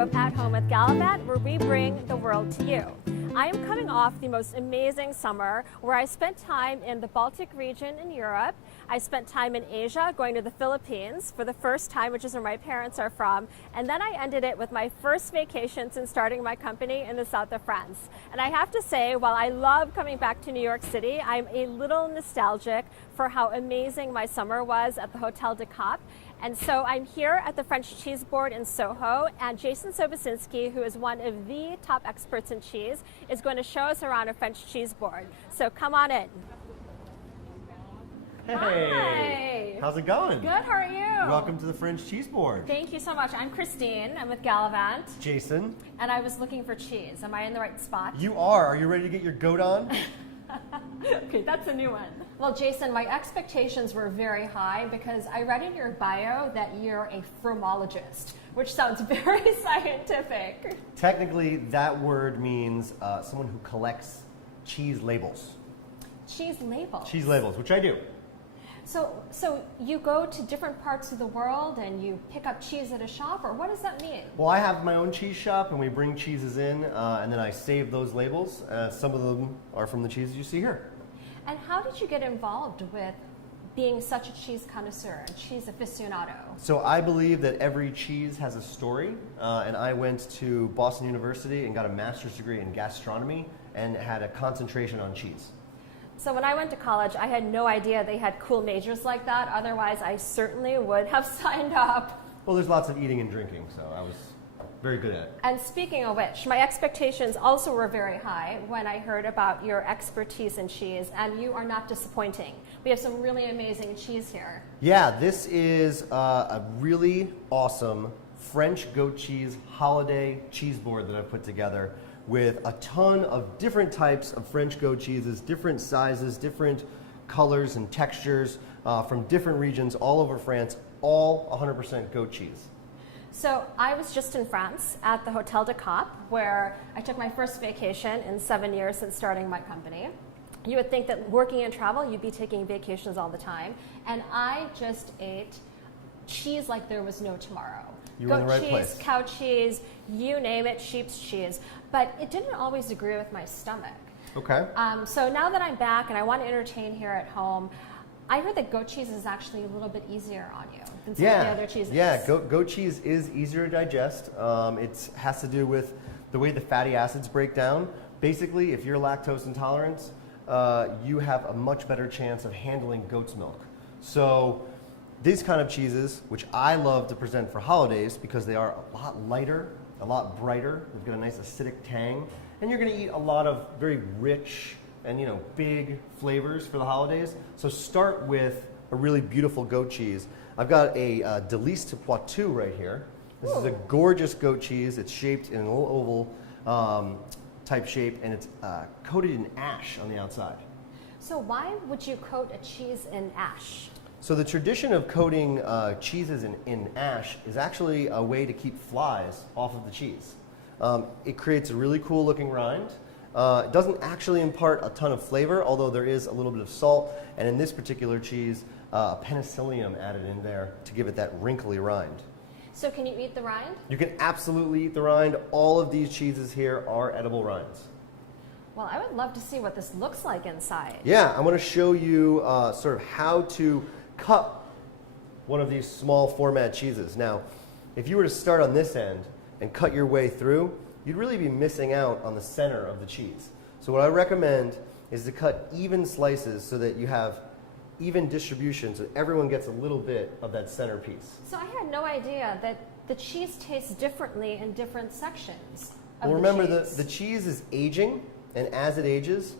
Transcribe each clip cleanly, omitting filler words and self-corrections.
At Home with Galavante, where we bring the world to you. I am coming off the most amazing summer where I spent time in the Baltic region in Europe. I spent time in Asia, going to the Philippines for the first time, which is where my parents are from. And then I ended it with my first vacation since starting my company in the south of France. And I have to say, while I love coming back to New York City, I'm a little nostalgic for how amazing my summer was at the Hotel de Cap. And so I'm here at the French Cheese Board in Soho, and Jason Sobocinski, who is one of the top experts in cheese, is going to show us around a French cheese board. So come on in. Hey, Hi. How's it going? Good, how are you? Welcome to the French Cheese Board. Thank you so much. I'm Christine, I'm with Galavante. Jason. And I was looking for cheese. Am I in the right spot? You are. Are you ready to get your goat on? Okay, that's a new one. Well, Jason, my expectations were very high because I read in your bio that you're a fromologist, which sounds very scientific. Technically, that word means someone who collects cheese labels. Cheese labels? Cheese labels, which I do. So you go to different parts of the world and you pick up cheese at a shop, or what does that mean? Well, I have my own cheese shop, and we bring cheeses in, and then I save those labels. Some of them are from the cheeses you see here. And how did you get involved with being such a cheese connoisseur, a cheese aficionado? So I believe that every cheese has a story, and I went to Boston University and got a master's degree in gastronomy and had a concentration on cheese. So when I went to college, I had no idea they had cool majors like that. Otherwise, I certainly would have signed up. Well, there's lots of eating and drinking, so I was very good at it. And speaking of which, my expectations also were very high when I heard about your expertise in cheese, and you are not disappointing. We have some really amazing cheese here. Yeah, this is a really awesome French goat cheese holiday cheese board that I've put together with a ton of different types of French goat cheeses, different sizes, different colors and textures from different regions all over France, all 100% goat cheese. So I was just in France at the Hotel de Cap, where I took my first vacation in 7 years since starting my company. You would think that working in travel, you'd be taking vacations all the time. And I just ate cheese like there was no tomorrow. You were in the right cheese, place. Cow cheese, you name it, sheep's cheese. But it didn't always agree with my stomach. Okay. So now that I'm back and I want to entertain here at home, I heard that goat cheese is actually a little bit easier on you than some of the other cheeses. Yeah, goat cheese is easier to digest. It has to do with the way the fatty acids break down. Basically, if you're lactose intolerant, you have a much better chance of handling goat's milk. So these kind of cheeses, which I love to present for holidays because they are a lot lighter, a lot brighter, they've got a nice acidic tang, and you're going to eat a lot of very rich and big flavors for the holidays. So start with a really beautiful goat cheese. I've got a Délice de Poitou right here. This is a gorgeous goat cheese. It's shaped in a little oval type shape, and it's coated in ash on the outside. So why would you coat a cheese in ash? So the tradition of coating cheeses in ash is actually a way to keep flies off of the cheese. It creates a really cool looking rind. It doesn't actually impart a ton of flavor, although there is a little bit of salt, and in this particular cheese, penicillium added in there to give it that wrinkly rind. So can you eat the rind? You can absolutely eat the rind. All of these cheeses here are edible rinds. Well, I would love to see what this looks like inside. Yeah, I'm going to show you sort of how to cut one of these small format cheeses. Now, if you were to start on this end and cut your way through, you'd really be missing out on the center of the cheese. So what I recommend is to cut even slices so that you have even distribution so everyone gets a little bit of that center piece. So I had no idea that the cheese tastes differently in different sections of Well, remember the cheese. the cheese is aging, and as it ages,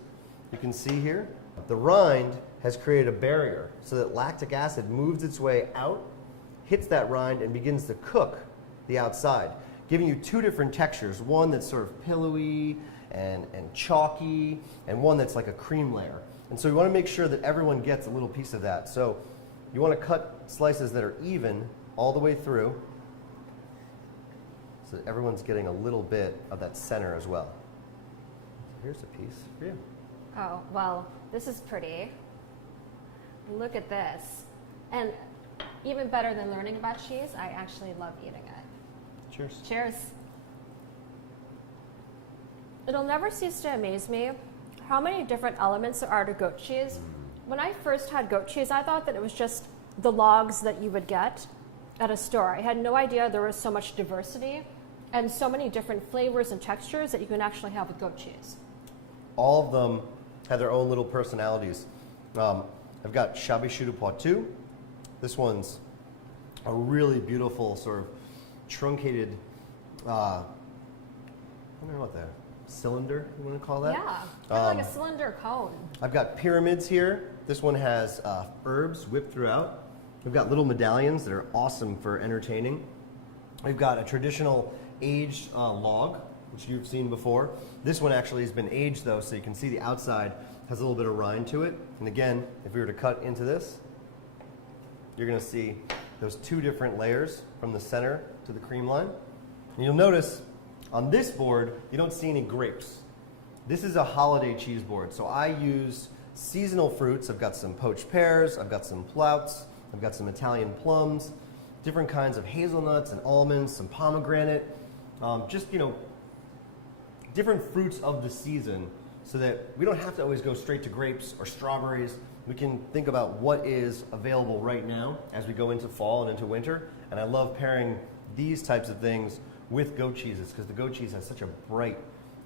you can see here, the rind has created a barrier so that lactic acid moves its way out, hits that rind, and begins to cook the outside, giving you two different textures, one that's sort of pillowy and chalky, and one that's like a cream layer. And so you want to make sure that everyone gets a little piece of that. So you want to cut slices that are even all the way through so that everyone's getting a little bit of that center as well. Here's a piece for you. Oh, well, this is pretty. Look at this. And even better than learning about cheese, I actually love eating it. Cheers. Cheers. It'll never cease to amaze me how many different elements there are to goat cheese. When I first had goat cheese, I thought that it was just the logs that you would get at a store. I had no idea there was so much diversity and so many different flavors and textures that you can actually have with goat cheese. All of them have their own little personalities. I've got Chabichou de Poitou. This one's a really beautiful sort of truncated, I don't know what the cylinder you want to call that? Yeah, kind of like a cylinder cone. I've got pyramids here. This one has herbs whipped throughout. We've got little medallions that are awesome for entertaining. We've got a traditional aged log, which you've seen before. This one actually has been aged though, so you can see the outside has a little bit of rind to it. And again, if we were to cut into this, you're gonna see those two different layers from the center to the cream line. And you'll notice on this board, you don't see any grapes. This is a holiday cheese board, so I use seasonal fruits. I've got some poached pears, I've got some plouts, I've got some Italian plums, different kinds of hazelnuts and almonds, some pomegranate, just, you know, different fruits of the season so that we don't have to always go straight to grapes or strawberries. We can think about what is available right now as we go into fall and into winter. And I love pairing these types of things with goat cheeses because the goat cheese has such a bright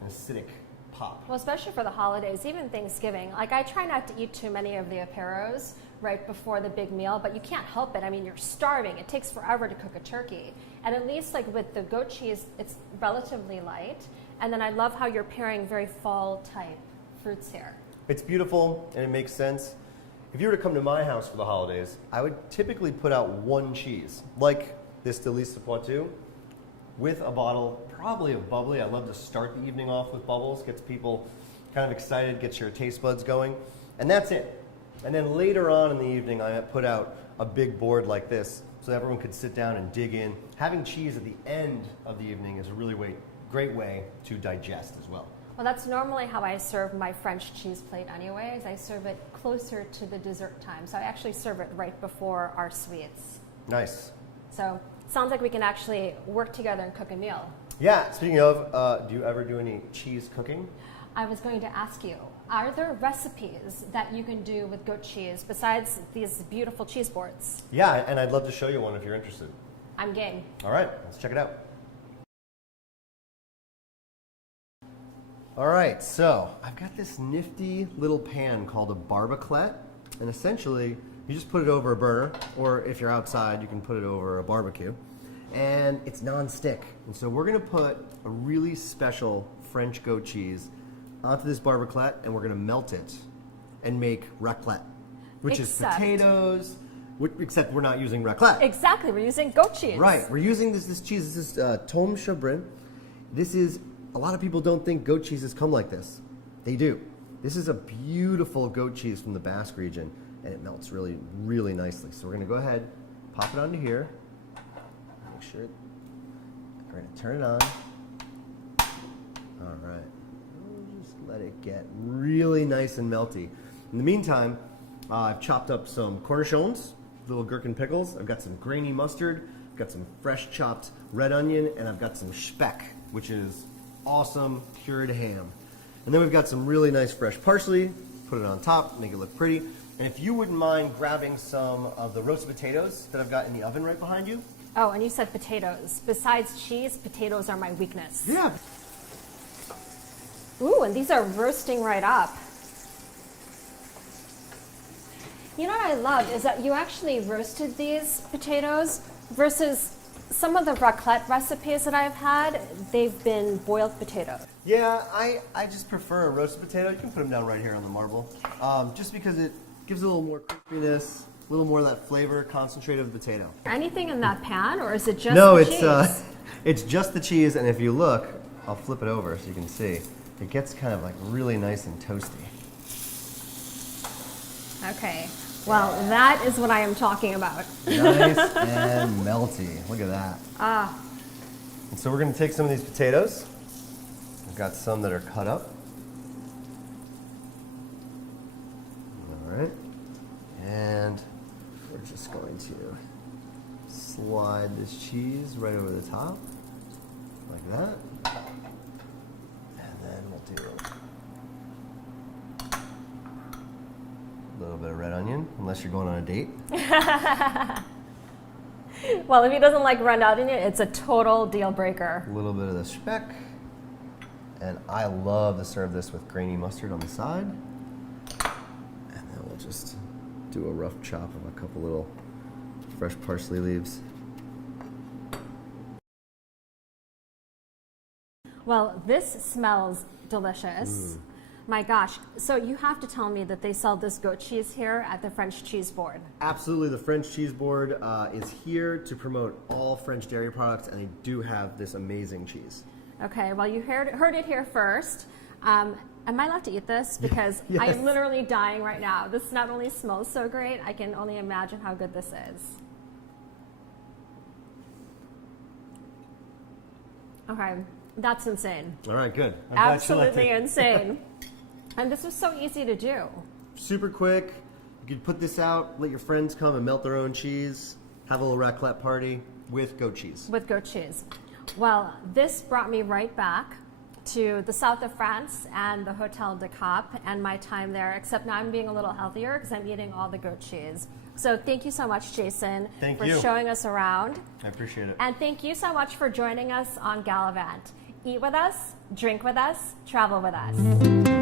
and acidic pop. Well, especially for the holidays, even Thanksgiving. Like, I try not to eat too many of the apéros right before the big meal, but you can't help it. I mean, you're starving. It takes forever to cook a turkey. And at least like with the goat cheese, it's relatively light. And then I love how you're pairing very fall type fruits here. It's beautiful and it makes sense. If you were to come to my house for the holidays, I would typically put out one cheese, like this Délice de Poitou, with a bottle, probably of bubbly. I love to start the evening off with bubbles, gets people kind of excited, gets your taste buds going, and that's it. And then later on in the evening, I put out a big board like this so that everyone could sit down and dig in. Having cheese at the end of the evening is a really great way to digest as well. Well, that's normally how I serve my French cheese plate anyways. I serve it closer to the dessert time. So I actually serve it right before our sweets. Nice. So it sounds like we can actually work together and cook a meal. Yeah, speaking of, do you ever do any cheese cooking? I was going to ask you, are there recipes that you can do with goat cheese besides these beautiful cheese boards? Yeah, and I'd love to show you one if you're interested. I'm game. All right, let's check it out. All right, so I've got this nifty little pan called a barbaclette, and essentially you just put it over a burner, or if you're outside, you can put it over a barbecue, and it's non-stick. And so we're gonna put a really special French goat cheese onto this barbaclette, and we're gonna melt it and make raclette, which is potatoes, except we're not using raclette. Exactly, we're using goat cheese. Right, we're using this cheese. This is Tome Chabrin. This is, a lot of people don't think goat cheeses come like this. They do. This is a beautiful goat cheese from the Basque region, and it melts really, really nicely. So we're gonna go ahead, pop it onto here. Make sure, we're gonna turn it on. All right, we'll just let it get really nice and melty. In the meantime, I've chopped up some cornichons, little gherkin pickles. I've got some grainy mustard. I've got some fresh chopped red onion, and I've got some speck, which is awesome cured ham. And then we've got some really nice fresh parsley. Put it on top, make it look pretty. And if you wouldn't mind grabbing some of the roasted potatoes that I've got in the oven right behind you. Oh, and you said potatoes. Besides cheese, potatoes are my weakness. Yeah. Ooh, and these are roasting right up. You know what I love is that you actually roasted these potatoes versus some of the raclette recipes that I've had, they've been boiled potatoes. Yeah, I just prefer a roasted potato. You can put them down right here on the marble. Just because it gives it a little more crispiness, a little more of that flavor, concentrate of the potato. Anything in that pan, or is it just no, the cheese? It's just the cheese, and if you look, I'll flip it over so you can see. It gets kind of like really nice and toasty. Okay. Well, that is what I am talking about. Nice and melty. Look at that. Ah. And so we're going to take some of these potatoes. I've got some that are cut up. All right. And we're just going to slide this cheese right over the top, like that. And then we'll do a little bit of red onion, unless you're going on a date. Well, if he doesn't like red onion, it's a total deal breaker. A little bit of the speck. And I love to serve this with grainy mustard on the side. And then we'll just do a rough chop of a couple little fresh parsley leaves. Well, this smells delicious. My gosh. So you have to tell me that they sell this goat cheese here at the French Cheese Board. Absolutely. The French Cheese Board is here to promote all French dairy products, and they do have this amazing cheese. Okay, well, you heard it here first. Am I allowed to eat this? Because Yes. I am literally dying right now. This not only smells so great, I can only imagine how good this is. Okay, that's insane. All right, good. I'm glad you liked Absolutely it. insane. And this was so easy to do. Super quick. You could put this out, let your friends come and melt their own cheese, have a little raclette party with goat cheese. With goat cheese. Well, this brought me right back to the south of France and the Hotel de Cap and my time there, except now I'm being a little healthier because I'm eating all the goat cheese. So thank you so much, Jason, for showing us around. I appreciate it. And thank you so much for joining us on Galavante. Eat with us, drink with us, travel with us.